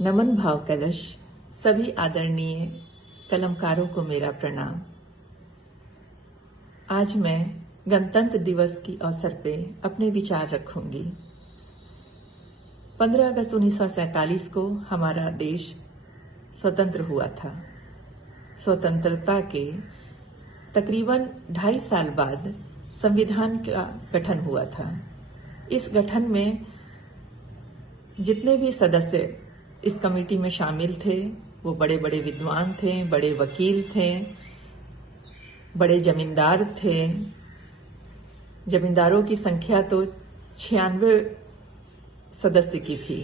नमन भाव कलश सभी आदरणीय कलमकारों को मेरा प्रणाम। आज मैं गणतंत्र दिवस की अवसर पे अपने विचार रखूंगी। 15 अगस्त 1947 को हमारा देश स्वतंत्र हुआ था। स्वतंत्रता के तकरीबन 2.5 साल बाद संविधान का गठन हुआ था। इस गठन में जितने भी सदस्य इस कमेटी में शामिल थे वो बड़े बड़े विद्वान थे, बड़े वकील थे, बड़े जमींदार थे। जमींदारों की संख्या तो 96 सदस्य की थी।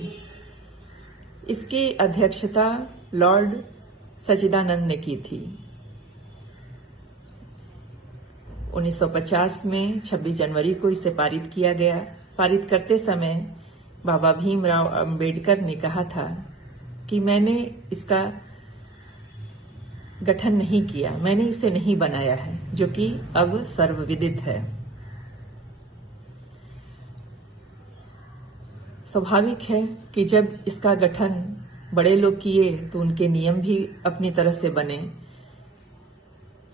इसकी अध्यक्षता लॉर्ड सच्चिदानंद ने की थी। 1950 में 26 जनवरी को इसे पारित किया गया। पारित करते समय बाबा भीमराव अंबेडकर ने कहा था कि मैंने इसका गठन नहीं किया, मैंने इसे नहीं बनाया है, जो कि अब सर्वविदित है। स्वाभाविक है कि जब इसका गठन बड़े लोग किए तो उनके नियम भी अपनी तरह से बने।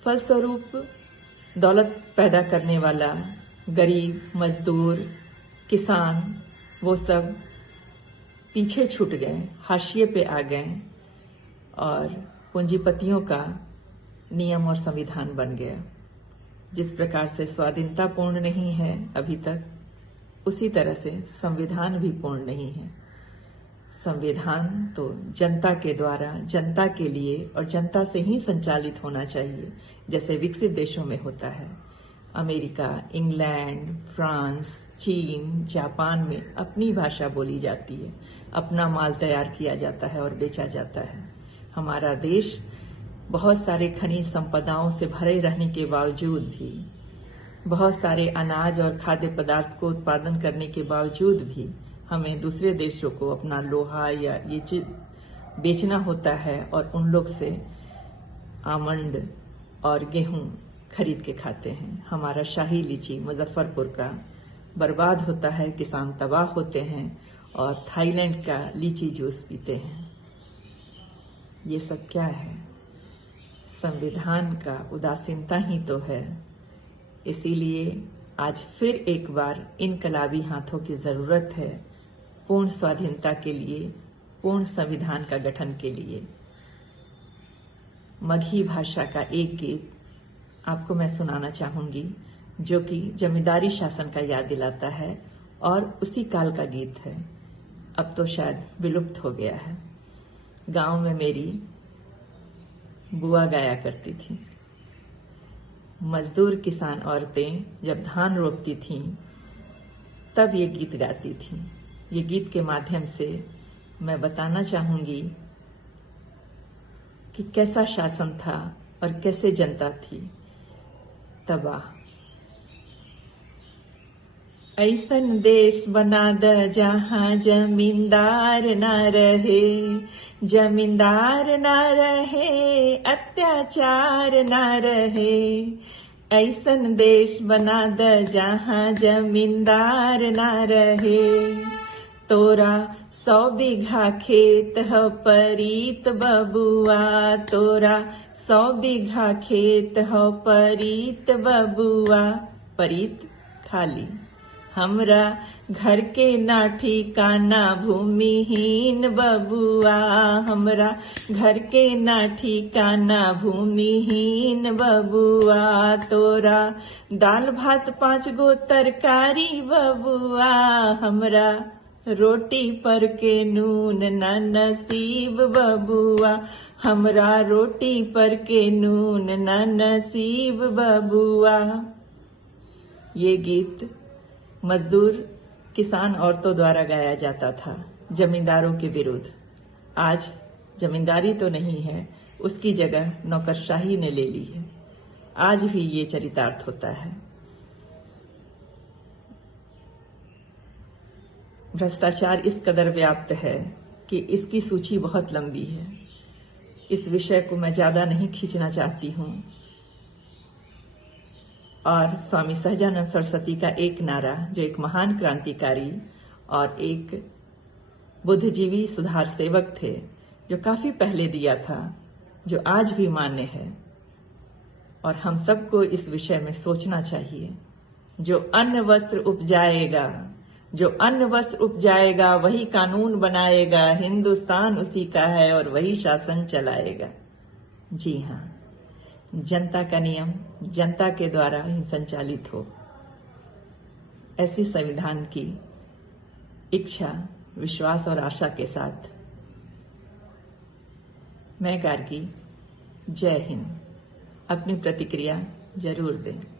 फलस्वरूप दौलत पैदा करने वाला गरीब, मजदूर, किसान वो सब पीछे छूट गए, हाशिए पे आ गए और पूंजीपतियों का नियम और संविधान बन गया। जिस प्रकार से स्वाधीनता पूर्ण नहीं है अभी तक, उसी तरह से संविधान भी पूर्ण नहीं है। संविधान तो जनता के द्वारा, जनता के लिए और जनता से ही संचालित होना चाहिए, जैसे विकसित देशों में होता है। अमेरिका, इंग्लैंड, फ्रांस, चीन, जापान में अपनी भाषा बोली जाती है, अपना माल तैयार किया जाता है और बेचा जाता है। हमारा देश बहुत सारे खनिज संपदाओं से भरे रहने के बावजूद भी, बहुत सारे अनाज और खाद्य पदार्थ को उत्पादन करने के बावजूद भी हमें दूसरे देशों को अपना लोहा या ये चीज बेचना होता है और उन लोग से आमंड और गेहूं खरीद के खाते हैं। हमारा शाही लीची मुजफ्फरपुर का बर्बाद होता है, किसान तबाह होते हैं और थाईलैंड का लीची जूस पीते हैं। ये सब क्या है? संविधान का उदासीनता ही तो है। इसीलिए आज फिर एक बार इनकलाबी हाथों की जरूरत है पूर्ण स्वाधीनता के लिए, पूर्ण संविधान का गठन के लिए। मगही भाषा का एक गीत आपको मैं सुनाना चाहूंगी, जो कि जमींदारी शासन का याद दिलाता है और उसी काल का गीत है। अब तो शायद विलुप्त हो गया है। गांव में मेरी बुआ गाया करती थी। मजदूर किसान औरतें जब धान रोपती थीं, तब ये गीत गाती थीं। ये गीत के माध्यम से मैं बताना चाहूंगी कि कैसा शासन था और कैसे जनता थी तबाह। ऐसन देश बना द जहां जमींदार ना रहे, जमींदार ना रहे, अत्याचार ना रहे। ऐसन देश बना द जहां जमींदार ना रहे। तोरा 100 बीघा खेत ह परीत बबुआ, तोरा 100 बीघा खेत ह परीत बबुआ। परीत खाली हमरा घर के ना ठिकाना, भूमिहीन बबुआ। हमरा घर के ना ठिकाना, भूमिहीन बबुआ। तोरा दाल भात 5 गो तरकारी बबुआ। हमरा रोटी पर के नून ना नसीब बबुआ। हमरा रोटी पर के नून ना नसीब बबुआ। ये गीत मजदूर किसान औरतों द्वारा गाया जाता था जमींदारों के विरुद्ध। आज जमींदारी तो नहीं है, उसकी जगह नौकरशाही ने ले ली है। आज भी ये चरितार्थ होता है। भ्रष्टाचार इस कदर व्याप्त है कि इसकी सूची बहुत लंबी है। इस विषय को मैं ज्यादा नहीं खींचना चाहती हूं। और स्वामी सहजानंद सरस्वती का एक नारा, जो एक महान क्रांतिकारी और एक बुद्धिजीवी सुधार सेवक थे जो काफी पहले दिया था, जो आज भी मान्य है। और हम सबको इस विषय में सोचना चाहिए। जो अन्न वस्त्र उपजाएगा, जो अन्न वस्त्र उपजाएगा वही कानून बनाएगा, हिंदुस्तान उसी का है और वही शासन चलाएगा। जी हाँ, जनता का नियम जनता के द्वारा ही संचालित हो, ऐसी संविधान की इच्छा, विश्वास और आशा के साथ मैं गार्गी, जय हिंद। अपनी प्रतिक्रिया जरूर दें।